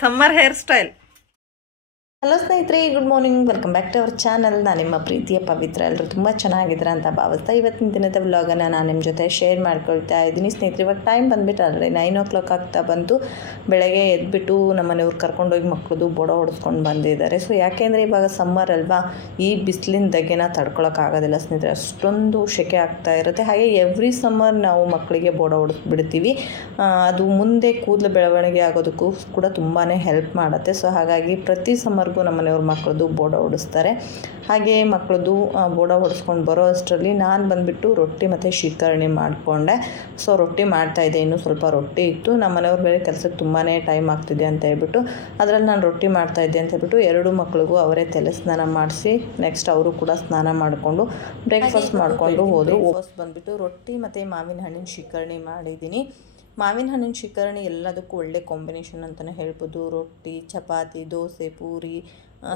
Summer hair style. Hello ಸ್ನೇಹಿತರೆ, good morning, welcome back to our channel. ನಾನು ನಿಮ್ಮ ಪ್ರೀತಿಯ ಪವಿತ್ರ. ಎಲ್ಲರೂ ತುಂಬ ಚೆನ್ನಾಗಿದ್ದೀರ ಅಂತ ಭಾವಿಸ್ತಾ ಇವತ್ತಿನ ದಿನದ ವ್ಲಾಗನ್ನು ನಾನು ನಿಮ್ಮ ಜೊತೆ ಶೇರ್ ಮಾಡ್ಕೊಳ್ತಾ ಇದ್ದೀನಿ. ಸ್ನೇಹಿತರೆ, ಇವಾಗ ಟೈಮ್ ಬಂದುಬಿಟ್ಟು ಆಲ್ರೆಡಿ 9 o'clock ಆಗ್ತಾ ಬಂತು. ಬೆಳಗ್ಗೆ ಎದ್ಬಿಟ್ಟು ನಮ್ಮ ಮನೆಯವ್ರು ಕರ್ಕೊಂಡೋಗಿ ಮಕ್ಕಳದು ಬೋಡ ಹೊಡೆಸ್ಕೊಂಡು ಬಂದಿದ್ದಾರೆ. ಸೊ ಯಾಕೆಂದರೆ ಇವಾಗ ಸಮ್ಮರ್ ಅಲ್ವಾ, ಈ ಬಿಸಿಲಿನ ದಗೆನ ತಡ್ಕೊಳಕ್ಕಾಗೋದಿಲ್ಲ ಸ್ನೇಹಿತರೆ, ಅಷ್ಟೊಂದು ಸೆಕೆ ಆಗ್ತಾ ಇರುತ್ತೆ. ಹಾಗೆ ಎವ್ರಿ ಸಮ್ಮರ್ ನಾವು ಮಕ್ಕಳಿಗೆ ಬೋಡ ಹೊಡೆಸ್ಬಿಡ್ತೀವಿ. ಅದು ಮುಂದೆ ಕೂದಲು ಬೆಳವಣಿಗೆ ಆಗೋದಕ್ಕೂ ಕೂಡ ತುಂಬಾ ಹೆಲ್ಪ್ ಮಾಡುತ್ತೆ. ಸೊ ಹಾಗಾಗಿ ಪ್ರತಿ ಸಮ್ಮರ್ ನಮ್ಮ ಮನೆಯವ್ರ ಮಕ್ಕಳದು ಬೋಡ ಹೊಡಿಸ್ತಾರೆ. ಹಾಗೆ ಮಕ್ಕಳದು ಬೋಡ ಹೊಡಿಸ್ಕೊಂಡು ಬರೋ ಅಷ್ಟರಲ್ಲಿ ನಾನು ಬಂದುಬಿಟ್ಟು ರೊಟ್ಟಿ ಮತ್ತು ಶೀಕರಣೆ ಮಾಡಿಕೊಂಡೆ. ಸೊ ರೊಟ್ಟಿ ಮಾಡ್ತಾಯಿದ್ದೆ, ಇನ್ನೂ ಸ್ವಲ್ಪ ರೊಟ್ಟಿ ಇತ್ತು. ನಮ್ಮ ಮನೆಯವ್ರ ಬೇರೆ ಕೆಲಸಕ್ಕೆ ತುಂಬಾ ಟೈಮ್ ಆಗ್ತಿದೆ ಅಂತ ಹೇಳ್ಬಿಟ್ಟು ಅದರಲ್ಲಿ ನಾನು ರೊಟ್ಟಿ ಮಾಡ್ತಾಯಿದ್ದೆ ಅಂತ ಹೇಳ್ಬಿಟ್ಟು ಎರಡು ಮಕ್ಕಳಿಗೂ ಅವರೇ ತಲೆ ಸ್ನಾನ ಮಾಡಿಸಿ ನೆಕ್ಸ್ಟ್ ಅವರು ಕೂಡ ಸ್ನಾನ ಮಾಡಿಕೊಂಡು ಬ್ರೇಕ್ಫಾಸ್ಟ್ ಮಾಡಿಕೊಂಡು ಹೋದರು. ಫಸ್ಟ್ ಬಂದುಬಿಟ್ಟು ರೊಟ್ಟಿ ಮತ್ತು ಮಾವಿನ ಹಣ್ಣಿನ ಶೀಕರಣೆ ಮಾಡಿದ್ದೀನಿ. ಮಾವಿನ ಹಣ್ಣಿನ ಶೀಕರಣೆ ಎಲ್ಲದಕ್ಕೂ ಒಳ್ಳೆ ಕಾಂಬಿನೇಷನ್ ಅಂತಲೇ ಹೇಳ್ಬೋದು. ರೊಟ್ಟಿ, ಚಪಾತಿ, ದೋಸೆ, ಪೂರಿ,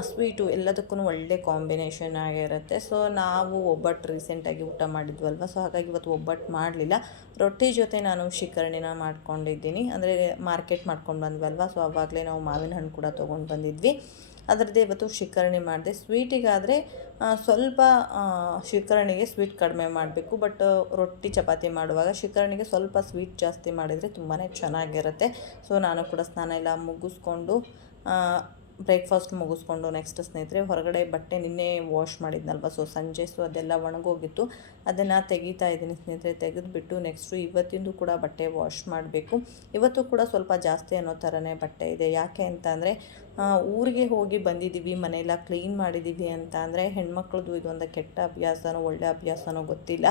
ಸ್ವೀಟು ಎಲ್ಲದಕ್ಕೂ ಒಳ್ಳೆ ಕಾಂಬಿನೇಷನ್ ಆಗಿರುತ್ತೆ. ಸೊ ನಾವು ಒಬ್ಬಟ್ಟು ರೀಸೆಂಟಾಗಿ ಊಟ ಮಾಡಿದ್ವಲ್ವ, ಸೊ ಹಾಗಾಗಿ ಇವತ್ತು ಒಬ್ಬಟ್ಟು ಮಾಡಲಿಲ್ಲ. ರೊಟ್ಟಿ ಜೊತೆ ನಾನು ಶೀಕರಣೆನ ಮಾಡ್ಕೊಂಡಿದ್ದೀನಿ. ಅಂದರೆ ಮಾರ್ಕೆಟ್ ಮಾಡ್ಕೊಂಡು ಬಂದ್ವಲ್ವ, ಸೊ ಆವಾಗಲೇ ನಾವು ಮಾವಿನ ಹಣ್ಣು ಕೂಡ ತೊಗೊಂಡು ಬಂದಿದ್ವಿ. ಅದರದ್ದೇ ಇವತ್ತು ಶೀಕರಣೆ ಮಾಡಿದೆ. ಸ್ವೀಟಿಗಾದರೆ ಸ್ವಲ್ಪ ಶೀಕರಣೆಗೆ ಸ್ವೀಟ್ ಕಡಿಮೆ ಮಾಡಬೇಕು, ಬಟ್ ರೊಟ್ಟಿ ಚಪಾತಿ ಮಾಡುವಾಗ ಶೀಕರಣೆಗೆ ಸ್ವಲ್ಪ ಸ್ವೀಟ್ ಜಾಸ್ತಿ ಮಾಡಿದರೆ ತುಂಬಾ ಚೆನ್ನಾಗಿರುತ್ತೆ. ಸೊ ನಾನು ಕೂಡ ಸ್ನಾನ ಎಲ್ಲ ಮುಗಿಸ್ಕೊಂಡು ಬ್ರೇಕ್ಫಾಸ್ಟ್ ಮುಗಿಸ್ಕೊಂಡು ನೆಕ್ಸ್ಟ್ ಸ್ನೇಹಿತರೆ ಹೊರಗಡೆ ಬಟ್ಟೆ ನಿನ್ನೆ ವಾಶ್ ಮಾಡಿದ್ನಲ್ವ, ಸೊ ಸಂಜೆ, ಸೊ ಅದೆಲ್ಲ ಒಣಗೋಗಿತ್ತು, ಅದನ್ನು ತೆಗಿತಾ ಇದ್ದೀನಿ ಸ್ನೇಹಿತರೆ. ತೆಗೆದುಬಿಟ್ಟು ನೆಕ್ಸ್ಟು ಇವತ್ತಿಂದು ಕೂಡ ಬಟ್ಟೆ ವಾಶ್ ಮಾಡಬೇಕು. ಇವತ್ತು ಕೂಡ ಸ್ವಲ್ಪ ಜಾಸ್ತಿ ಅನ್ನೋ ಥರನೇ ಬಟ್ಟೆ ಇದೆ. ಯಾಕೆ ಅಂತ ಅಂದರೆ ಊರಿಗೆ ಹೋಗಿ ಬಂದಿದ್ದೀವಿ, ಮನೆಯೆಲ್ಲ ಕ್ಲೀನ್ ಮಾಡಿದ್ದೀವಿ ಅಂತ ಅಂದರೆ ಹೆಣ್ಮಕ್ಳದ್ದು ಇದೊಂದು ಕೆಟ್ಟ ಅಭ್ಯಾಸನೋ ಒಳ್ಳೆ ಅಭ್ಯಾಸನೋ ಗೊತ್ತಿಲ್ಲ.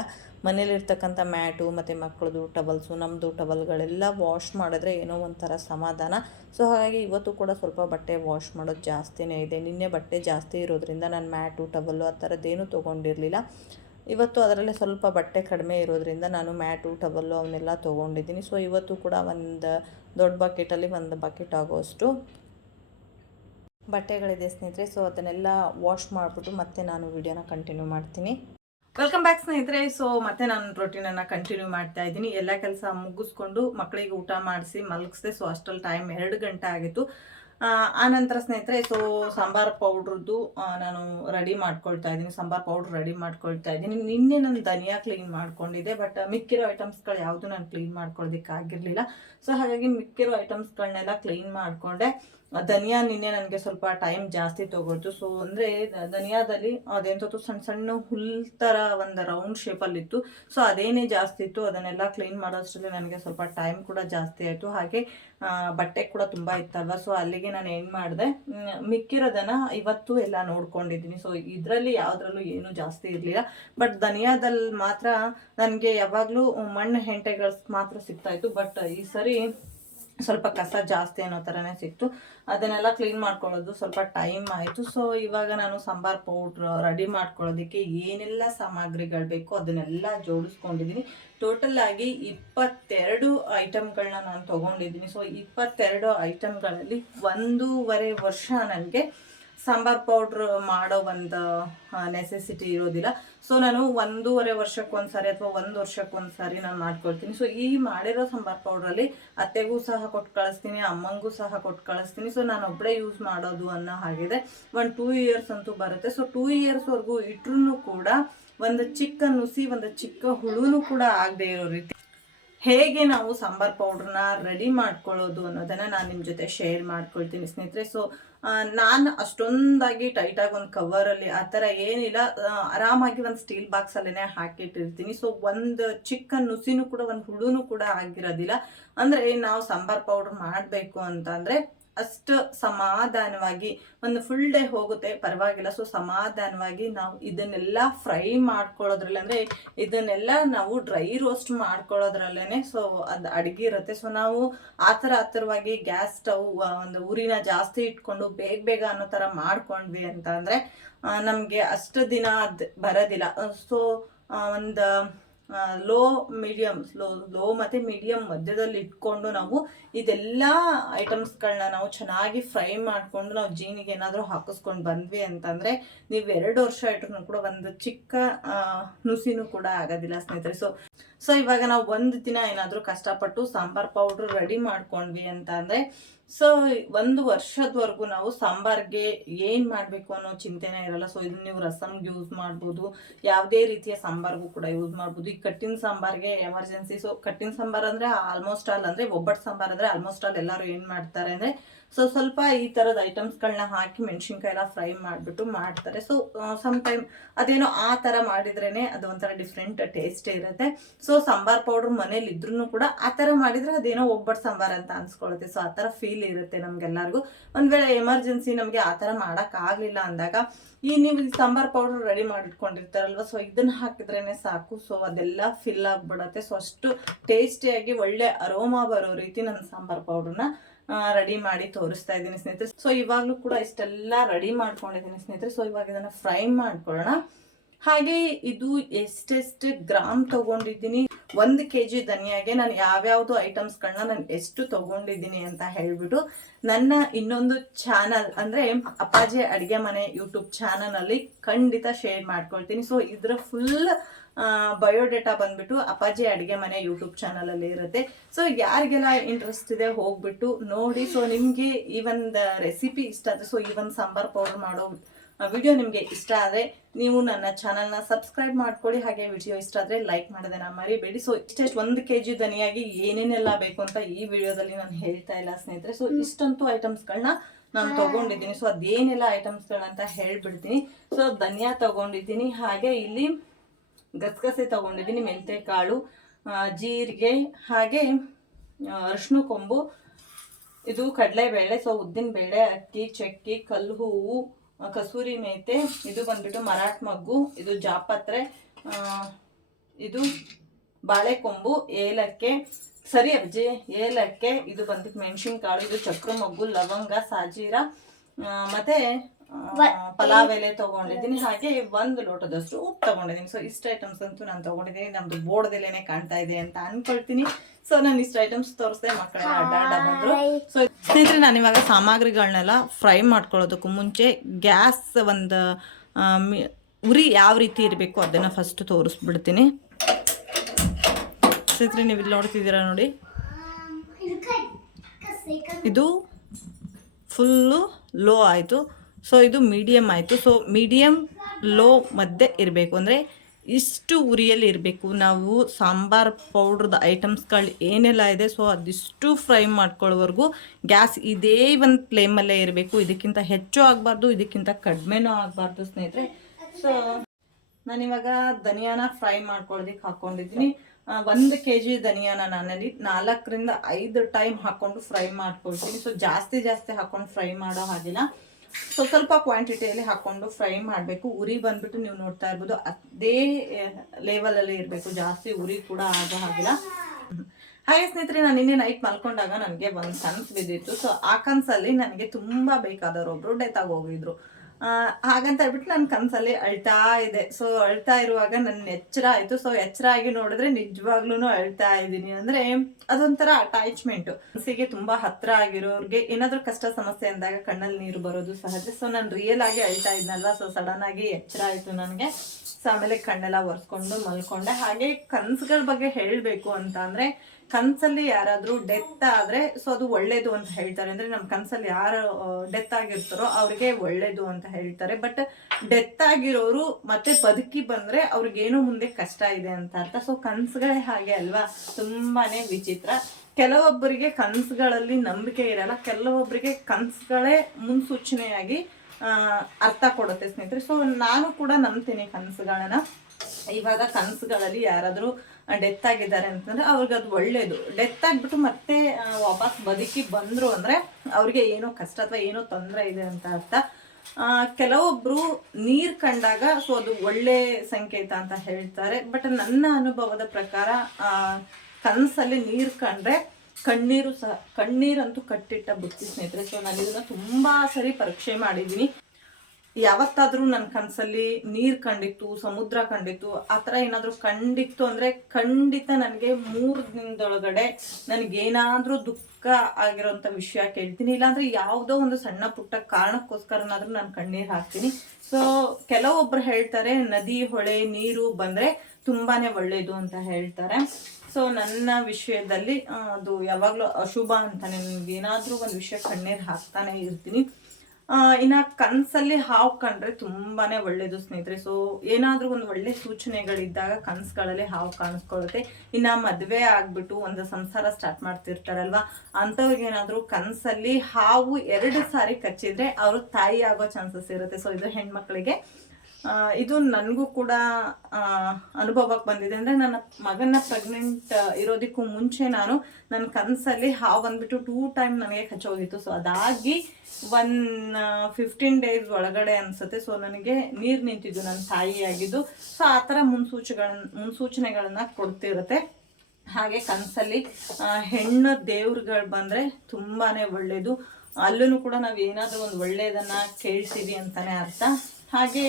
ಮನೇಲಿರ್ತಕ್ಕಂಥ ಮ್ಯಾಟು ಮತ್ತು ಮಕ್ಕಳದು ಟವಲ್ಸು, ನಮ್ಮದು ಟವಲ್ಗಳೆಲ್ಲ ವಾಶ್ ಮಾಡಿದ್ರೆ ಏನೋ ಒಂಥರ ಸಮಾಧಾನ. ಸೊ ಹಾಗಾಗಿ ಇವತ್ತು ಕೂಡ ಸ್ವಲ್ಪ ಬಟ್ಟೆ ವಾಶ್ ಮಾಡೋದು ಜಾಸ್ತಿನೇ ಇದೆ. ನಿನ್ನೆ ಬಟ್ಟೆ ಜಾಸ್ತಿ ಇರೋದ್ರಿಂದ ನಾನು ಮ್ಯಾಟು, ಟವಲ್ಲು ಆ ಥರದ್ದೇನೂ ತೊಗೊಂಡಿರಲಿಲ್ಲ. ಇವತ್ತು ಅದರಲ್ಲೇ ಸ್ವಲ್ಪ ಬಟ್ಟೆ ಕಡಿಮೆ ಇರೋದ್ರಿಂದ ನಾನು ಮ್ಯಾಟು, ಟವಲ್ಲು ಅವನ್ನೆಲ್ಲ ತೊಗೊಂಡಿದ್ದೀನಿ. ಸೊ ಇವತ್ತು ಕೂಡ ಒಂದು ದೊಡ್ಡ ಬಕೆಟಲ್ಲಿ ಒಂದು ಬಕೆಟ್ ಆಗೋಷ್ಟು ಬಟ್ಟೆಗಳಿದೆ ಸ್ನೇಹಿತರೆ. ಸೊ ಅದನ್ನೆಲ್ಲ ವಾಶ್ ಮಾಡಿಬಿಟ್ಟು ಮತ್ತೆ ನಾನು ವಿಡಿಯೋನ ಕಂಟಿನ್ಯೂ ಮಾಡ್ತೀನಿ. ವೆಲ್ಕಮ್ ಬ್ಯಾಕ್ ಸ್ನೇಹಿತರೆ. ಸೊ ಮತ್ತೆ ನಾನು ರೊಟೀನನ್ನು ಕಂಟಿನ್ಯೂ ಮಾಡ್ತಾ ಇದ್ದೀನಿ. ಎಲ್ಲ ಕೆಲಸ ಮುಗಿಸ್ಕೊಂಡು ಮಕ್ಕಳಿಗೆ ಊಟ ಮಾಡಿಸಿ ಮಲಗಿಸಿದೆ. ಸೊ ಅಷ್ಟರಲ್ಲಿ ಟೈಮ್ 2 ಗಂಟೆ ಆಗಿತ್ತು. ಆನಂತರ ಸ್ನೇಹಿತರೆ, ಸೊ ಸಾಂಬಾರು ಪೌಡ್ರದ್ದು ನಾನು ರೆಡಿ ಮಾಡ್ಕೊಳ್ತಾ ಇದ್ದೀನಿ. ಸಾಂಬಾರು ಪೌಡ್ರ್ ರೆಡಿ ಮಾಡ್ಕೊಳ್ತಾ ಇದ್ದೀನಿ. ನಿನ್ನೆ ನಾನು ಧನಿಯಾ ಕ್ಲೀನ್ ಮಾಡ್ಕೊಂಡಿದ್ದೆ, ಬಟ್ ಮಿಕ್ಕಿರೋ ಐಟಮ್ಸ್ಗಳು ಯಾವುದು ನಾನು ಕ್ಲೀನ್ ಮಾಡ್ಕೊಳ್ಳೋದಕ್ಕಾಗಿರಲಿಲ್ಲ. ಸೊ ಹಾಗಾಗಿ ಮಿಕ್ಕಿರೋ ಐಟಮ್ಸ್ಗಳನ್ನೆಲ್ಲ ಕ್ಲೀನ್ ಮಾಡಿಕೊಂಡೆ. ಧನಿಯಾ ನಿನ್ನೆ ನನಗೆ ಸ್ವಲ್ಪ ಟೈಮ್ ಜಾಸ್ತಿ ತೊಗೊಳ್ತು. ಸೊ ಅಂದರೆ ಧನಿಯಾದಲ್ಲಿ ಅದೆಂಥದ್ದು ಸಣ್ಣ ಸಣ್ಣ ಹುಲ್ ಥರ ಒಂದು ರೌಂಡ್ ಶೇಪಲ್ಲಿತ್ತು. ಸೊ ಅದೇನೇ ಜಾಸ್ತಿ ಇತ್ತು, ಅದನ್ನೆಲ್ಲ ಕ್ಲೀನ್ ಮಾಡೋಷ್ಟರಲ್ಲಿ ನನಗೆ ಸ್ವಲ್ಪ ಟೈಮ್ ಕೂಡ ಜಾಸ್ತಿ ಆಯಿತು. ಹಾಗೆ ಬಟ್ಟೆ ಕೂಡ ತುಂಬ ಇತ್ತಲ್ವ, ಸೊ ಅಲ್ಲಿಗೆ ನಾನು ಏನು ಮಾಡಿದೆ, ಮಿಕ್ಕಿರೋದನ್ನು ಇವತ್ತು ಎಲ್ಲ ನೋಡ್ಕೊಂಡಿದ್ದೀನಿ. ಸೊ ಇದರಲ್ಲಿ ಯಾವುದ್ರಲ್ಲೂ ಏನೂ ಜಾಸ್ತಿ ಇರಲಿಲ್ಲ, ಬಟ್ ಧನಿಯಾದಲ್ಲಿ ಮಾತ್ರ ನನಗೆ ಯಾವಾಗಲೂ ಮಣ್ಣು ಹೆಂಟೆಗಳು ಮಾತ್ರ ಸಿಗ್ತಾಯಿತ್ತು. ಬಟ್ ಈ ಸರಿ ಸ್ವಲ್ಪ ಕಸ ಜಾಸ್ತಿ ಅನ್ನೋ ಥರನೇ ಸಿಕ್ತು. ಅದನ್ನೆಲ್ಲ ಕ್ಲೀನ್ ಮಾಡ್ಕೊಳ್ಳೋದು ಸ್ವಲ್ಪ ಟೈಮ್ ಆಯಿತು. ಸೊ ಇವಾಗ ನಾನು ಸಾಂಬಾರು ಪೌಡ್ರ್ ರೆಡಿ ಮಾಡ್ಕೊಳ್ಳೋದಕ್ಕೆ ಏನೆಲ್ಲ ಸಾಮಗ್ರಿಗಳು ಬೇಕು ಅದನ್ನೆಲ್ಲ ಜೋಡಿಸ್ಕೊಂಡಿದ್ದೀನಿ. ಟೋಟಲಾಗಿ 22 ಐಟಮ್ಗಳನ್ನ ನಾನು ತೊಗೊಂಡಿದ್ದೀನಿ. ಸೊ 22 ಐಟಮ್ಗಳಲ್ಲಿ 1.5 ವರ್ಷ ನನಗೆ ಸಾಂಬಾರು ಪೌಡ್ರ್ ಮಾಡೋ ಒಂದು ನೆಸೆಸಿಟಿ ಇರೋದಿಲ್ಲ. ಸೊ ನಾನು 1.5 ವರ್ಷಕ್ಕೊಂದ್ಸಾರಿ ಅಥವಾ 1 ವರ್ಷಕ್ಕೊಂದ್ಸಾರಿ ನಾನು ಮಾಡ್ಕೊಳ್ತೀನಿ. ಸೊ ಈ ಮಾಡಿರೋ ಸಾಂಬಾರು ಪೌಡ್ರಲ್ಲಿ ಅತ್ತೆಗೂ ಸಹ ಕೊಟ್ಟು ಕಳಿಸ್ತೀನಿ, ಅಮ್ಮಂಗೂ ಸಹ ಕೊಟ್ಟು ಕಳಿಸ್ತೀನಿ. ಸೊ ನಾನು ಒಬ್ಬಳೇ ಯೂಸ್ ಮಾಡೋದು ಅನ್ನೋ ಹಾಗಿದೆ. 2 years ಅಂತೂ ಬರುತ್ತೆ. ಸೊ 2 yearsವರೆಗೂ ಇಟ್ರೂ ಕೂಡ ಒಂದು ಚಿಕ್ಕ ನುಸಿ, ಒಂದು ಚಿಕ್ಕ ಹುಳುನು ಕೂಡ ಆಗದೆ ಇರೋ ರೀತಿ ಹೇಗೆ ನಾವು ಸಾಂಬಾರು ಪೌಡ್ರನ್ನ ರೆಡಿ ಮಾಡ್ಕೊಳ್ಳೋದು ಅನ್ನೋದನ್ನು ನಾನು ನಿಮ್ಮ ಜೊತೆ ಶೇರ್ ಮಾಡ್ಕೊಳ್ತೀನಿ ಸ್ನೇಹಿತರೆ. ಸೊ ನಾನು ಅಷ್ಟೊಂದಾಗಿ ಟೈಟಾಗಿ ಒಂದು ಕವರಲ್ಲಿ ಆ ಥರ ಏನಿಲ್ಲ, ಆರಾಮಾಗಿ ಒಂದು ಸ್ಟೀಲ್ ಬಾಕ್ಸಲ್ಲೇ ಹಾಕಿಟ್ಟಿರ್ತೀನಿ. ಸೊ ಒಂದು ಚಿಕ್ಕ ನುಸಿನೂ ಕೂಡ, ಒಂದು ಹುಳುನೂ ಕೂಡ ಆಗಿರೋದಿಲ್ಲ. ಅಂದರೆ ನಾವು ಸಾಂಬಾರು ಪೌಡ್ರ್ ಮಾಡಬೇಕು ಅಂತ ಅಂದರೆ ಅಷ್ಟು ಸಮಾಧಾನವಾಗಿ ಒಂದು ಫುಲ್ ಡೇ ಹೋಗುತ್ತೆ, ಪರವಾಗಿಲ್ಲ. ಸೊ ಸಮಾಧಾನವಾಗಿ ನಾವು ಇದನ್ನೆಲ್ಲ ಫ್ರೈ ಮಾಡ್ಕೊಳ್ಳೋದ್ರಲ್ಲಿ, ಅಂದರೆ ಇದನ್ನೆಲ್ಲ ನಾವು ಡ್ರೈ ರೋಸ್ಟ್ ಮಾಡ್ಕೊಳ್ಳೋದ್ರಲ್ಲೇ ಸೊ ಅದು ಅಡುಗೆ ಇರುತ್ತೆ. ಸೊ ನಾವು ಆ ಥರವಾಗಿ ಗ್ಯಾಸ್ ಸ್ಟವ್ ಒಂದು ಉರಿನ ಜಾಸ್ತಿ ಇಟ್ಕೊಂಡು ಬೇಗ ಅನ್ನೋ ಥರ ಮಾಡ್ಕೊಂಡ್ವಿ ಅಂತ ಅಂದರೆ ನಮಗೆ ಅಷ್ಟು ದಿನ ಅದು ಬರೋದಿಲ್ಲ. ಸೊ ಒಂದು ಲೋ ಮತ್ತು ಮೀಡಿಯಮ್ ಮಧ್ಯದಲ್ಲಿ ಇಟ್ಕೊಂಡು ನಾವು ಇದೆಲ್ಲ ಐಟಮ್ಸ್ಗಳನ್ನ ನಾವು ಚೆನ್ನಾಗಿ ಫ್ರೈ ಮಾಡಿಕೊಂಡು ನಾವು ಜೀನಿಗೆ ಏನಾದರೂ ಹಾಕಿಸ್ಕೊಂಡು ಬಂದ್ವಿ ಅಂತಂದರೆ ನೀವು 2 ವರ್ಷ ಇಟ್ರೂ ಕೂಡ ಒಂದು ಚಿಕ್ಕ ನುಸಿನೂ ಕೂಡ ಆಗೋದಿಲ್ಲ ಸ್ನೇಹಿತರೆ. ಸೊ ಇವಾಗ ನಾವು ಒಂದು ದಿನ ಏನಾದರೂ ಕಷ್ಟಪಟ್ಟು ಸಾಂಬಾರು ಪೌಡ್ರ್ ರೆಡಿ ಮಾಡ್ಕೊಂಡ್ವಿ ಅಂತ ಅಂದರೆ ಸೊ 1 ವರ್ಷದವರೆಗೂ ನಾವು ಸಾಂಬಾರ್ಗೆ ಏನು ಮಾಡಬೇಕು ಅನ್ನೋ ಚಿಂತೆನೇ ಇರಲ್ಲ. ಸೊ ಇದನ್ನ ನೀವು ರಸಮ್ಗೆ ಯೂಸ್ ಮಾಡ್ಬೋದು, ಯಾವುದೇ ರೀತಿಯ ಸಾಂಬಾರ್ಗೂ ಕೂಡ ಯೂಸ್ ಮಾಡ್ಬೋದು. ಈ ಕಟ್ಟಿನ ಸಾಂಬಾರ್ಗೆ ಎಮರ್ಜೆನ್ಸಿ. ಸೊ ಕಟ್ಟಿನ ಸಾಂಬಾರ್ ಅಂದರೆ ಆಲ್ಮೋಸ್ಟ್ ಆಲ್, ಅಂದರೆ ಒಬ್ಬಟ್ಟು ಸಾಂಬಾರ್ ಅಂದರೆ ಆಲ್ಮೋಸ್ಟ್ ಆಲ್ ಎಲ್ಲರೂ ಏನು ಮಾಡ್ತಾರೆ ಅಂದರೆ ಸ್ವಲ್ಪ ಈ ಥರದ ಐಟಮ್ಸ್ಗಳನ್ನ ಹಾಕಿ ಮೆಣಸಿನ್ಕಾಯಿ ಎಲ್ಲ ಫ್ರೈ ಮಾಡಿಬಿಟ್ಟು ಮಾಡ್ತಾರೆ. ಸೊ ಟೈಮ್ ಅದೇನೋ ಆ ಥರ ಮಾಡಿದ್ರೇ ಅದು ಒಂಥರ ಡಿಫ್ರೆಂಟ್ ಟೇಸ್ಟೇ ಇರುತ್ತೆ. ಸೊ ಸಾಂಬಾರ್ ಪೌಡ್ರ್ ಮನೇಲಿ ಇದ್ರೂ ಕೂಡ ಆ ಥರ ಮಾಡಿದರೆ ಅದೇನೋ ಒಬ್ಬಟ್ಟು ಸಾಂಬಾರ್ ಅಂತ ಅನ್ಸ್ಕೊಳ್ಳುತ್ತೆ. ಸೊ ಆ ಥರ ಫೀಲ್ ಇರುತ್ತೆ ನಮ್ಗೆಲ್ಲರಿಗೂ. ಒಂದು ವೇಳೆ ಎಮರ್ಜೆನ್ಸಿ ನಮಗೆ ಆ ಥರ ಮಾಡೋಕ್ಕಾಗಲಿಲ್ಲ ಅಂದಾಗ ನೀವು ಸಾಂಬಾರ್ ಪೌಡ್ರ್ ರೆಡಿ ಮಾಡಿಟ್ಕೊಂಡಿರ್ತಾರಲ್ವ, ಸೊ ಇದನ್ನು ಹಾಕಿದ್ರೇ ಸಾಕು. ಸೊ ಅದೆಲ್ಲ ಫಿಲ್ ಆಗಿಬಿಡುತ್ತೆ. ಸೊ ಅಷ್ಟು ಟೇಸ್ಟಿಯಾಗಿ ಒಳ್ಳೆ ಅರೋಮಾ ಬರೋ ರೀತಿ ನಾನು ಸಾಂಬಾರ್ ಪೌಡ್ರನ್ನ ರೆಡಿ ಮಾಡಿ ತೋರಿಸ್ತಾ ಇದ್ದೀನಿ ಸ್ನೇಹಿತರೆ. ಸೊ ಇವಾಗಲೂ ಕೂಡ ಇಷ್ಟೆಲ್ಲ ರೆಡಿ ಮಾಡ್ಕೊಂಡಿದ್ದೀನಿ ಸ್ನೇಹಿತರೆ. ಸೊ ಇವಾಗ ಇದನ್ನು ಫ್ರೈ ಮಾಡ್ಕೊಳ್ಳೋಣ. ಹಾಗೆ ಇದು ಎಷ್ಟೆಷ್ಟು ಗ್ರಾಮ್ ತಗೊಂಡಿದ್ದೀನಿ, 1 kg ಧನಿಯಾಗೆ ನಾನು ಯಾವ್ಯಾವುದು ಐಟಮ್ಸ್ಗಳನ್ನ ನಾನು ಎಷ್ಟು ತಗೊಂಡಿದ್ದೀನಿ ಅಂತ ಹೇಳ್ಬಿಟ್ಟು ನನ್ನ ಇನ್ನೊಂದು ಚಾನಲ್ ಅಂದರೆ ಅಪ್ಪಾಜಿ ಅಡುಗೆ ಮನೆ ಯೂಟ್ಯೂಬ್ ಚಾನಲಲ್ಲಿ ಖಂಡಿತ ಶೇರ್ ಮಾಡ್ಕೊಳ್ತೀನಿ. ಸೊ ಇದರ ಫುಲ್ ಬಯೋಡೇಟಾ ಬಂದ್ಬಿಟ್ಟು ಅಪ್ಪಾಜಿ ಅಡುಗೆ ಮನೆ ಯೂಟ್ಯೂಬ್ ಚಾನಲಲ್ಲಿ ಇರುತ್ತೆ. ಸೊ ಯಾರಿಗೆಲ್ಲ ಇಂಟ್ರೆಸ್ಟ್ ಇದೆ ಹೋಗ್ಬಿಟ್ಟು ನೋಡಿ. ಸೊ ನಿಮಗೆ ಈ ಒಂದು ರೆಸಿಪಿ ಇಷ್ಟ ಆದರೆ, ಸೊ ಈ ಒಂದು ಸಾಂಬಾರ್ ಪೌಡರ್ ಮಾಡೋ ವಿಡಿಯೋ ನಿಮಗೆ ಇಷ್ಟ ಆದರೆ ನೀವು ನನ್ನ ಚಾನಲ್ನ ಸಬ್ಸ್ಕ್ರೈಬ್ ಮಾಡ್ಕೊಳ್ಳಿ. ಹಾಗೆ ವಿಡಿಯೋ ಇಷ್ಟ ಆದರೆ ಲೈಕ್ ಮಾಡೋದನ್ನ ಮರಿಬೇಡಿ. ಸೊ ಇಷ್ಟೆಷ್ಟು 1 kg ಧನಿಯಾಗಿ ಏನೇನೆಲ್ಲ ಬೇಕು ಅಂತ ಈ ವಿಡಿಯೋದಲ್ಲಿ ನಾನು ಹೇಳ್ತಾ ಇಲ್ಲ ಸ್ನೇಹಿತರೆ. ಸೊ ಇಷ್ಟಂತೂ ಐಟಮ್ಸ್ಗಳನ್ನ ನಾನು ತೊಗೊಂಡಿದ್ದೀನಿ. ಸೊ ಅದೇನೆಲ್ಲ ಐಟಮ್ಸ್ಗಳಂತ ಹೇಳ್ಬಿಡ್ತೀನಿ. ಸೊ ಧನಿಯಾ ತೊಗೊಂಡಿದ್ದೀನಿ, ಹಾಗೆ ಇಲ್ಲಿ ಗಸಗಸೆ ತೊಗೊಂಡಿದ್ದೀನಿ, ಮೆಂತ್ಯ ಕಾಳು, ಜೀರಿಗೆ, ಹಾಗೆ ಅರಿಶಿನ ಕೊಂಬು, ಇದು ಕಡಲೆಬೇಳೆ, ಸೊ ಉದ್ದಿನ ಬೇಳೆ, ಅಕ್ಕಿ, ಚಕ್ಕಿ, ಕಲ್ಲು ಹೂವು, ಕಸೂರಿ ಮೇಥಿ, ಇದು ಬಂದ್ಬಿಟ್ಟು ಮರಾಠ ಮಗ್ಗು, ಇದು ಜಾಪತ್ರೆ, ಇದು ಬಾಳೆಕೊಂಬು, ಏಲಕ್ಕೆ, ಸರಿ ಅಜ್ಜಿ ಏಲಕ್ಕೆ, ಇದು ಬಂದ್ಬಿಟ್ಟು ಮೆಣಸಿನ್ಕಾಳು, ಇದು ಚಕ್ರ ಮೊಗ್ಗು, ಲವಂಗ, ಸಾಜೀರ, ಮತ್ತೆ ಪಲಾವ್ ಎಲೆ ತೊಗೊಂಡಿದ್ದೀನಿ, ಹಾಗೆ 1 ಲೋಟದಷ್ಟು ಉಪ್ಪು ತೊಗೊಂಡಿದ್ದೀನಿ. ಸೊ ಇಷ್ಟು ಐಟಮ್ಸ್ ಅಂತೂ ನಾನು ತೊಗೊಂಡಿದ್ದೀನಿ. ನಮ್ಮದು ಬೋರ್ಡ್ದಲ್ಲೇ ಕಾಣ್ತಾ ಇದೆ ಅಂತ ಅನ್ಕೊಳ್ತೀನಿ. ಸೊ ನಾನು ಇಷ್ಟು ಐಟಮ್ಸ್ ತೋರಿಸ್ದೆ, ಮಕ್ಕಳೆಲ್ಲ ಅಡ್ಡ ಬಂದರು. ಸೊ ಸ್ನೇಹಿತರೆ, ನಾನು ಇವಾಗ ಸಾಮಗ್ರಿಗಳನ್ನೆಲ್ಲ ಫ್ರೈ ಮಾಡ್ಕೊಳ್ಳೋದಕ್ಕೂ ಮುಂಚೆ ಗ್ಯಾಸ್ ಒಂದು ಉರಿ ಯಾವ ರೀತಿ ಇರಬೇಕು ಅದನ್ನು ಫಸ್ಟ್ ತೋರಿಸ್ಬಿಡ್ತೀನಿ. ಸ್ನೇಹಿತರೆ, ನೀವು ಇಲ್ಲಿ ನೋಡ್ತಿದ್ದೀರಾ ನೋಡಿ, ಇದು ಫುಲ್ಲು ಲೋ ಆಯಿತು. ಸೊ ಇದು ಮೀಡಿಯಮ್ ಆಯಿತು. ಸೊ ಮೀಡಿಯಮ್ ಲೋ ಮಧ್ಯೆ ಇರಬೇಕು, ಅಂದರೆ ಇಷ್ಟು ಉರಿಯಲ್ಲಿ ಇರಬೇಕು. ನಾವು ಸಾಂಬಾರ್ ಪೌಡ್ರದ ಐಟಮ್ಸ್ಗಳು ಏನೆಲ್ಲ ಇದೆ, ಸೊ ಅದಿಷ್ಟು ಫ್ರೈ ಮಾಡ್ಕೊಳ್ಳೋವರೆಗೂ ಗ್ಯಾಸ್ ಇದೇ ಒಂದು ಫ್ಲೇಮಲ್ಲೇ ಇರಬೇಕು. ಇದಕ್ಕಿಂತ ಹೆಚ್ಚು ಆಗಬಾರ್ದು, ಇದಕ್ಕಿಂತ ಕಡಿಮೆನೂ ಆಗಬಾರ್ದು ಸ್ನೇಹಿತರೆ. ಸೊ ನಾನಿವಾಗ ಧನಿಯಾನ ಫ್ರೈ ಮಾಡ್ಕೊಳ್ಳೋದಕ್ಕೆ ಹಾಕ್ಕೊಂಡಿದ್ದೀನಿ. 1 kg ಧನಿಯಾನ ನಾನಲ್ಲಿ 4 ರಿಂದ 5 ಟೈಮ್ ಹಾಕ್ಕೊಂಡು ಫ್ರೈ ಮಾಡ್ಕೊಳ್ತೀನಿ. ಸೊ ಜಾಸ್ತಿ ಹಾಕ್ಕೊಂಡು ಫ್ರೈ ಮಾಡೋ ಹಾಗಿಲ್ಲ. ಸೊ ಸ್ವಲ್ಪ ಕ್ವಾಂಟಿಟಿಯಲ್ಲಿ ಹಾಕ್ಕೊಂಡು ಫ್ರೈ ಮಾಡಬೇಕು. ಉರಿ ಬಂದ್ಬಿಟ್ಟು ನೀವು ನೋಡ್ತಾ ಇರ್ಬೋದು ಅದೇ ಲೆವೆಲಲ್ಲಿ ಇರಬೇಕು, ಜಾಸ್ತಿ ಉರಿ ಕೂಡ ಆಗೋ ಹಾಗಿಲ್ಲ. ಹಾಗೆ ಸ್ನೇಹಿತರೆ, ನಾನು ನಿನ್ನೆ ನೈಟ್ ಮಲ್ಕೊಂಡಾಗ ನನಗೆ ಒಂದು ಕನಸು ಬಿದ್ದಿತ್ತು. ಸೊ ಆ ಕನಸಲ್ಲಿ ನನಗೆ ತುಂಬ ಬೇಕಾದವರೊಬ್ಬರು ಡೆತ್ ಆಗೋಗಿದ್ರು. ಹಾಗಂತ ಹೇಳ್ಬಿಟ್ಟು ನನ್ನ ಕನಸಲ್ಲಿ ಅಳ್ತಾ ಇದೆ. ಸೊ ಅಳ್ತಾ ಇರುವಾಗ ನನ್ನ ಎಚ್ಚರ ಆಯಿತು. ಸೊ ಎಚ್ಚರ ಆಗಿ ನೋಡಿದ್ರೆ ನಿಜವಾಗ್ಲೂ ಅಳ್ತಾ ಇದ್ದೀನಿ. ಅಂದರೆ ಅದೊಂಥರ ಅಟ್ಯಾಚ್ಮೆಂಟು. ಮನಸ್ಸಿಗೆ ತುಂಬ ಹತ್ತಿರ ಆಗಿರೋರಿಗೆ ಏನಾದರೂ ಕಷ್ಟ ಸಮಸ್ಯೆ ಅಂದಾಗ ಕಣ್ಣಲ್ಲಿ ನೀರು ಬರೋದು ಸಹಜ. ಸೊ ನಾನು ರಿಯಲ್ ಆಗಿ ಅಳ್ತಾ ಇದ್ನಲ್ವ, ಸೊ ಸಡನ್ ಆಗಿ ಎಚ್ಚರ ಆಯಿತು ನನಗೆ. ಸೊ ಆಮೇಲೆ ಕಣ್ಣೆಲ್ಲ ಒರೆಸ್ಕೊಂಡು ಮಲ್ಕೊಂಡೆ. ಹಾಗೆ ಕನಸುಗಳ ಬಗ್ಗೆ ಹೇಳಬೇಕು ಅಂತ ಅಂದರೆ, ಕನಸಲ್ಲಿ ಯಾರಾದರೂ ಡೆತ್ ಆದರೆ ಸೊ ಅದು ಒಳ್ಳೇದು ಅಂತ ಹೇಳ್ತಾರೆ. ಅಂದರೆ ನಮ್ಮ ಕನಸಲ್ಲಿ ಯಾರು ಡೆತ್ ಆಗಿರ್ತಾರೋ ಅವ್ರಿಗೆ ಒಳ್ಳೇದು ಅಂತ ಹೇಳ್ತಾರೆ. ಬಟ್ ಡೆತ್ ಆಗಿರೋರು ಮತ್ತೆ ಬದುಕಿ ಬಂದರೆ ಅವ್ರಿಗೇನೋ ಮುಂದೆ ಕಷ್ಟ ಇದೆ ಅಂತ ಅರ್ಥ. ಸೊ ಕನಸುಗಳೇ ಹಾಗೆ ಅಲ್ವಾ, ತುಂಬಾ ವಿಚಿತ್ರ. ಕೆಲವೊಬ್ಬರಿಗೆ ಕನಸುಗಳಲ್ಲಿ ನಂಬಿಕೆ ಇರಲ್ಲ, ಕೆಲವೊಬ್ಬರಿಗೆ ಕನಸುಗಳೇ ಮುನ್ಸೂಚನೆಯಾಗಿ ಅರ್ಥ ಕೊಡುತ್ತೆ ಸ್ನೇಹಿತರೆ. ಸೊ ನಾನು ಕೂಡ ನಂಬ್ತೀನಿ ಕನಸುಗಳನ್ನ. ಇವಾಗ ಕನಸುಗಳಲ್ಲಿ ಯಾರಾದರೂ ಡೆತ್ ಆಗಿದ್ದಾರೆ ಅಂತಂದರೆ ಅವ್ರಿಗೆ ಅದು ಒಳ್ಳೆಯದು. ಡೆತ್ ಆಗಿಬಿಟ್ಟು ಮತ್ತೆ ವಾಪಸ್ ಬದುಕಿ ಬಂದರು ಅಂದರೆ ಅವ್ರಿಗೆ ಏನೋ ಕಷ್ಟ ಅಥವಾ ಏನೋ ತೊಂದರೆ ಇದೆ ಅಂತ ಅರ್ಥ. ಕೆಲವೊಬ್ಬರು ನೀರು ಕಂಡಾಗ ಸೊ ಅದು ಒಳ್ಳೆ ಸಂಕೇತ ಅಂತ ಹೇಳ್ತಾರೆ. ಬಟ್ ನನ್ನ ಅನುಭವದ ಪ್ರಕಾರ ಕನಸಲ್ಲಿ ನೀರು ಕಂಡ್ರೆ ಕಣ್ಣೀರಂತೂ ಕಟ್ಟಿಟ್ಟ ಬುತ್ತಿ ಸ್ನೇಹಿತರೆ. ಸೊ ನಾನು ಇದನ್ನು ತುಂಬ ಸರಿ ಪರೀಕ್ಷೆ ಮಾಡಿದ್ದೀನಿ. ಯಾವತ್ತಾದರೂ ನನ್ನ ಕನಸಲ್ಲಿ ನೀರು ಕಂಡಿತ್ತು, ಸಮುದ್ರ ಕಂಡಿತ್ತು, ಆ ಥರ ಏನಾದರೂ ಕಂಡಿತ್ತು ಅಂದರೆ ಖಂಡಿತ ನನಗೆ 3 ದಿನದೊಳಗಡೆ ನನಗೇನಾದರೂ ದುಃಖ ಆಗಿರೋಂಥ ವಿಷಯ ಕೇಳ್ತೀನಿ. ಇಲ್ಲಾಂದರೆ ಯಾವುದೋ ಒಂದು ಸಣ್ಣ ಪುಟ್ಟ ಕಾರಣಕ್ಕೋಸ್ಕರನಾದರೂ ನಾನು ಕಣ್ಣೀರು ಹಾಕ್ತೀನಿ. ಸೊ ಕೆಲವೊಬ್ಬರು ಹೇಳ್ತಾರೆ ನದಿ ಹೊಳೆ ನೀರು ಬಂದರೆ ತುಂಬಾ ಒಳ್ಳೆಯದು ಅಂತ ಹೇಳ್ತಾರೆ. ಸೊ ನನ್ನ ವಿಷಯದಲ್ಲಿ ಅದು ಯಾವಾಗಲೂ ಅಶುಭ ಅಂತಾನೆ, ನನಗೆ ಏನಾದರೂ ಒಂದು ವಿಷಯ ಕಣ್ಣೀರು ಹಾಕ್ತಾನೆ ಇರ್ತೀನಿ. ಇನ್ನು ಕನಸಲ್ಲಿ ಹಾವು ಕಂಡ್ರೆ ತುಂಬಾ ಒಳ್ಳೆಯದು ಸ್ನೇಹಿತರೆ. ಸೊ ಏನಾದರೂ ಒಂದು ಒಳ್ಳೆ ಸೂಚನೆಗಳಿದ್ದಾಗ ಕನಸುಗಳಲ್ಲಿ ಹಾವು ಕಾಣಿಸ್ಕೊಳ್ಳುತ್ತೆ. ಇನ್ನು ಮದುವೆ ಆಗಿಬಿಟ್ಟು ಒಂದು ಸಂಸಾರ ಸ್ಟಾರ್ಟ್ ಮಾಡ್ತಿರ್ತಾರಲ್ವ, ಅಂಥವ್ರಿಗೆ ಏನಾದರೂ ಕನಸಲ್ಲಿ ಹಾವು 2 ಸಾರಿ ಕಚ್ಚಿದ್ರೆ ಅವರು ತಾಯಿ ಆಗೋ ಚಾನ್ಸಸ್ ಇರುತ್ತೆ. ಸೊ ಇದು ಹೆಣ್ಮಕ್ಳಿಗೆ ಇದು ನನಗೂ ಕೂಡ ಅನುಭವಕ್ಕೆ ಬಂದಿದೆ. ಅಂದರೆ ನನ್ನ ಮಗನ ಪ್ರೆಗ್ನೆಂಟ್ ಇರೋದಕ್ಕೂ ಮುಂಚೆ ನನ್ನ ಕನಸಲ್ಲಿ ಹಾವು ಬಂದ್ಬಿಟ್ಟು 2 ಟೈಮ್ ನನಗೆ ಕಚ್ಚೋಗಿತ್ತು. ಸೊ ಅದಾಗಿ 15 ಡೇಸ್ ಒಳಗಡೆ ಅನಿಸುತ್ತೆ. ಸೊ ನನಗೆ ನೀರು ನಿಂತಿದ್ದು, ನನ್ನ ತಾಯಿಯಾಗಿದ್ದು. ಸೊ ಆ ಥರ ಮುನ್ಸೂಚನೆಗಳನ್ನು ಕೊಡ್ತಿರುತ್ತೆ. ಹಾಗೆ ಕನಸಲ್ಲಿ ಹೆಣ್ಣು ದೇವ್ರುಗಳು ಬಂದರೆ ತುಂಬಾ ಒಳ್ಳೆಯದು. ಅಲ್ಲೂ ಕೂಡ ನಾವು ಏನಾದರೂ ಒಂದು ಒಳ್ಳೆಯದನ್ನು ಕೇಳ್ತೀವಿ ಅಂತಲೇ ಅರ್ಥ. ಹಾಗೆ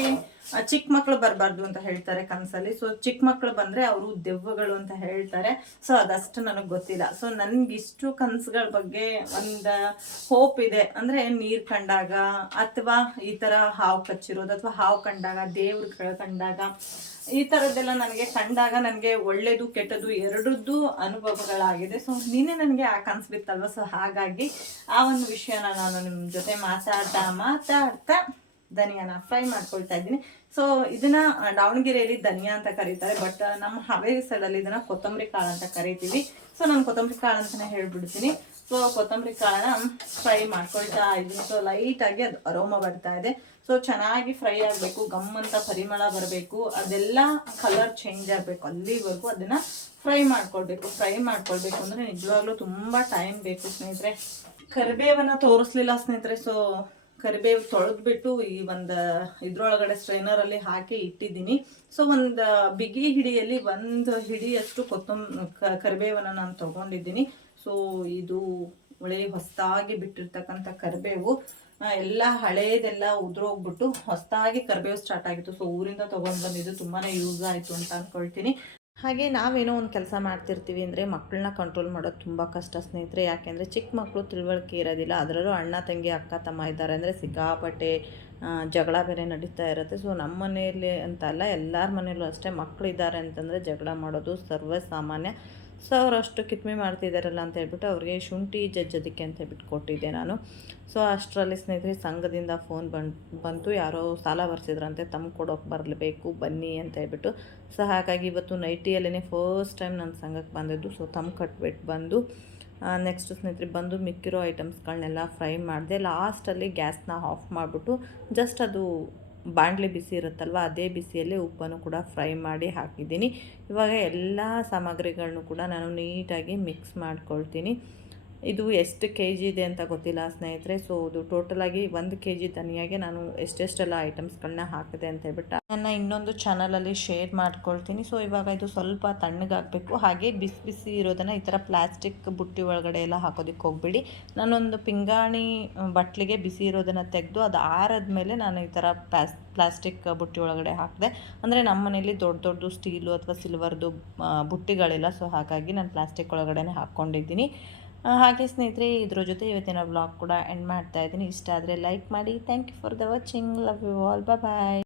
ಚಿಕ್ಕ ಮಕ್ಕಳು ಬರಬಾರ್ದು ಅಂತ ಹೇಳ್ತಾರೆ ಕನಸಲ್ಲಿ. ಸೊ ಚಿಕ್ಕ ಮಕ್ಕಳು ಬಂದರೆ ಅವರು ದೆವ್ವಗಳು ಅಂತ ಹೇಳ್ತಾರೆ. ಸೊ ಅದಷ್ಟು ನನಗೆ ಗೊತ್ತಿಲ್ಲ. ಸೊ ನನಗಿಷ್ಟು ಕನಸುಗಳ ಬಗ್ಗೆ ಒಂದು ಹೋಪ್ ಇದೆ. ಅಂದರೆ ನೀರು ಕಂಡಾಗ, ಅಥವಾ ಈ ಥರ ಹಾವು ಕಚ್ಚಿರೋದು, ಅಥವಾ ಹಾವು ಕಂಡಾಗ, ದೇವ್ರುಗಳು ಕಂಡಾಗ, ಈ ಥರದ್ದೆಲ್ಲ ನನಗೆ ಕಂಡಾಗ ನನಗೆ ಒಳ್ಳೇದು ಕೆಟ್ಟದ್ದು ಎರಡದ್ದು ಅನುಭವಗಳಾಗಿದೆ. ಸೊ ನಿನ್ನೆ ನನಗೆ ಆ ಕನಸು ಬಿತ್ತಲ್ವ. ಸೊ ಹಾಗಾಗಿ ಆ ಒಂದು ವಿಷಯನ ನಾನು ನಿಮ್ಮ ಜೊತೆ ಮಾತಾಡ್ತಾ ಧನಿಯಾನ ಫ್ರೈ ಮಾಡ್ಕೊಳ್ತಾ ಇದ್ದೀನಿ. ಸೊ ಇದನ್ನ ದಾವಣಗೆರೆಯಲ್ಲಿ ಧನಿಯಾ ಅಂತ ಕರೀತಾರೆ, ಬಟ್ ನಮ್ಮ ಹಾವೇರಿ ಸೈಡಲ್ಲಿ ಇದನ್ನ ಕೊತ್ತಂಬರಿ ಕಾಳು ಅಂತ ಕರಿತೀವಿ. ಸೊ ನಾನು ಕೊತ್ತಂಬರಿ ಕಾಳು ಅಂತಲೇ ಹೇಳ್ಬಿಡ್ತೀನಿ. ಸೊ ಕೊತ್ತಂಬರಿ ಕಾಳನ್ನ ಫ್ರೈ ಮಾಡ್ಕೊಳ್ತಾ ಇದ್ದೀನಿ. ಸೊ ಲೈಟಾಗಿ ಅದು ಅರೋಮ ಬರ್ತಾ ಇದೆ. ಸೊ ಚೆನ್ನಾಗಿ ಫ್ರೈ ಆಗಬೇಕು, ಗಮ್ಮಂತ ಪರಿಮಳ ಬರಬೇಕು, ಅದೆಲ್ಲ ಕಲರ್ ಚೇಂಜ್ ಆಗಬೇಕು, ಅಲ್ಲಿವರೆಗೂ ಅದನ್ನು ಫ್ರೈ ಮಾಡ್ಕೊಳ್ಬೇಕು ಅಂದರೆ ನಿಜವಾಗ್ಲೂ ತುಂಬ ಟೈಮ್ ಬೇಕು ಸ್ನೇಹಿತರೆ. ಕರಿಬೇವನ್ನು ತೋರಿಸ್ಲಿಲ್ಲ ಸ್ನೇಹಿತರೆ. ಸೊ ಕರಿಬೇವು ತೊಳೆದ್ಬಿಟ್ಟು ಈ ಒಂದು ಇದ್ರೊಳಗಡೆ ಸ್ಟ್ರೈನರಲ್ಲಿ ಹಾಕಿ ಇಟ್ಟಿದ್ದೀನಿ. ಸೊ ಒಂದು ಬಿಗಿ ಹಿಡಿಯಲ್ಲಿ 1 ಹಿಡಿಯಷ್ಟು ಕರಿಬೇವನ್ನು ನಾನು ತೊಗೊಂಡಿದ್ದೀನಿ. ಸೊ ಇದು ಒಳ್ಳೆ ಹೊಸದಾಗಿ ಬಿಟ್ಟಿರ್ತಕ್ಕಂಥ ಕರಿಬೇವು. ಎಲ್ಲ ಹಳೇದೆಲ್ಲ ಉದುರೋಗ್ಬಿಟ್ಟು ಹೊಸದಾಗಿ ಕರಿಬೇವು ಸ್ಟಾರ್ಟ್ ಆಗಿತ್ತು. ಸೊ ಊರಿಂದ ತೊಗೊಂಡು ಬಂದಿದ್ದು ತುಂಬಾ ಯೂಸ್ ಆಯಿತು ಅಂತ ಅಂದ್ಕೊಳ್ತೀನಿ. ಹಾಗೆ ನಾವೇನೋ ಒಂದು ಕೆಲಸ ಮಾಡ್ತಿರ್ತೀವಿ ಅಂದರೆ ಮಕ್ಕಳನ್ನ ಕಂಟ್ರೋಲ್ ಮಾಡೋದು ತುಂಬ ಕಷ್ಟ ಸ್ನೇಹಿತರೆ. ಯಾಕೆಂದರೆ ಚಿಕ್ಕ ಮಕ್ಕಳು ತಿಳುವಳಿಕೆ ಇರೋದಿಲ್ಲ. ಅದರಲ್ಲೂ ಅಣ್ಣ ತಂಗಿ ಅಕ್ಕ ತಮ್ಮ ಇದ್ದಾರೆ ಅಂದರೆ ಸಿಕ್ಕಾಪಟ್ಟೆ ಜಗಳ ಬೇರೆ ನಡೀತಾ ಇರುತ್ತೆ. ಸೊ ನಮ್ಮ ಮನೆಯಲ್ಲಿ ಅಂತಲ್ಲ, ಎಲ್ಲರ ಮನೆಯಲ್ಲೂ ಅಷ್ಟೇ ಮಕ್ಕಳಿದ್ದಾರೆ ಅಂತಂದರೆ ಜಗಳ ಮಾಡೋದು ಸರ್ವಸಾಮಾನ್ಯ. ಸೊ ಅವರಷ್ಟು ಕಿತ್ಮೆ ಮಾಡ್ತಿದ್ದಾರಲ್ಲ ಅಂತ ಹೇಳ್ಬಿಟ್ಟು ಅವ್ರಿಗೆ ಶುಂಠಿ ಜಜ್ಜೋದಕ್ಕೆ ಅಂತ ಹೇಳ್ಬಿಟ್ಟು ಕೊಟ್ಟಿದ್ದೆ ನಾನು. ಸೊ ಅಷ್ಟರಲ್ಲಿ ಸ್ನೇಹಿತರೆ ಸಂಘದಿಂದ ಫೋನ್ ಬಂತು, ಯಾರೋ ಸಾಲ ಬರ್ಸಿದ್ರಂತೆ, ತಮ್ಮ ಕೊಡೋಕೆ ಬರಲೇಬೇಕು ಬನ್ನಿ ಅಂತ ಹೇಳ್ಬಿಟ್ಟು. ಸೊ ಹಾಗಾಗಿ ಇವತ್ತು ನೈಟಿಯಲ್ಲೇ ಫಸ್ಟ್ ಟೈಮ್ ನನ್ನ ಸಂಘಕ್ಕೆ ಬಂದಿದ್ದು. ಸೊ ತಮ್ಮ ಕಟ್ಬಿಟ್ಟು ಬಂದು ನೆಕ್ಸ್ಟ್ ಸ್ನೇಹಿತರೆ ಬಂದು ಮಿಕ್ಕಿರೋ ಐಟಮ್ಸ್ಗಳನ್ನೆಲ್ಲ ಫ್ರೈ ಮಾಡಿದೆ. ಲಾಸ್ಟಲ್ಲಿ ಗ್ಯಾಸ್ನ ಆಫ್ ಮಾಡಿಬಿಟ್ಟು ಜಸ್ಟ್ ಅದು ಬಾಣಲೆ ಬಿಸಿ ಇರುತ್ತಲ್ವ, ಅದೇ ಬಿಸಿಯಲ್ಲೇ ಉಪ್ಪನ್ನು ಕೂಡ ಫ್ರೈ ಮಾಡಿ ಹಾಕಿದ್ದೀನಿ. ಇವಾಗ ಎಲ್ಲ ಸಾಮಗ್ರಿಗಳನ್ನು ಕೂಡ ನಾನು ನೀಟಾಗಿ ಮಿಕ್ಸ್ ಮಾಡ್ಕೊಳ್ತೀನಿ. ಇದು ಎಷ್ಟು kg ಇದೆ ಅಂತ ಗೊತ್ತಿಲ್ಲ ಸ್ನೇಹಿತರೆ. ಸೊ ಇದು ಟೋಟಲಾಗಿ 1 kg ಧನಿಯಾಗೆ ನಾನು ಎಷ್ಟೆಷ್ಟೆಲ್ಲ ಐಟಮ್ಸ್ಗಳನ್ನ ಹಾಕಿದೆ ಅಂತ ಹೇಳ್ಬಿಟ್ಟು ನನ್ನ ಇನ್ನೊಂದು ಚಾನಲಲ್ಲಿ ಶೇರ್ ಮಾಡ್ಕೊಳ್ತೀನಿ. ಸೊ ಇವಾಗ ಇದು ಸ್ವಲ್ಪ ತಣ್ಣಗಾಗಬೇಕು. ಹಾಗೆ ಬಿಸಿ ಬಿಸಿ ಇರೋದನ್ನು ಈ ಥರ ಪ್ಲಾಸ್ಟಿಕ್ ಬುಟ್ಟಿ ಒಳಗಡೆ ಎಲ್ಲ ಹಾಕೋದಕ್ಕೆ ಹೋಗ್ಬಿಡಿ. ನಾನೊಂದು ಪಿಂಗಾಣಿ ಬಟ್ಲಿಗೆ ಬಿಸಿ ಇರೋದನ್ನು ತೆಗೆದು ಅದು ಆರಾದ್ಮೇಲೆ ನಾನು ಈ ಥರ ಪ್ಲಾಸ್ಟಿಕ್ ಬುಟ್ಟಿ ಒಳಗಡೆ ಹಾಕಿದೆ. ಅಂದರೆ ನಮ್ಮ ಮನೇಲಿ ದೊಡ್ಡ ಸ್ಟೀಲು ಅಥವಾ ಸಿಲ್ವರ್ದು ಬುಟ್ಟಿಗಳಿಲ್ಲ. ಸೊ ಹಾಗಾಗಿ ನಾನು ಪ್ಲಾಸ್ಟಿಕ್ ಒಳಗಡೆ ಹಾಕ್ಕೊಂಡಿದ್ದೀನಿ. ಹಾಗೆ ಸ್ನೇಹಿತರೆ ಇದ್ರ ಜೊತೆ ಇವತ್ತಿನ ವ್ಲಾಗ್ ಕೂಡ ಎಂಡ್ ಮಾಡ್ತಾ ಇದ್ದೀನಿ. ಇಷ್ಟ ಆದರೆ ಲೈಕ್ ಮಾಡಿ. Thank you for the watching. Love you all. Bye.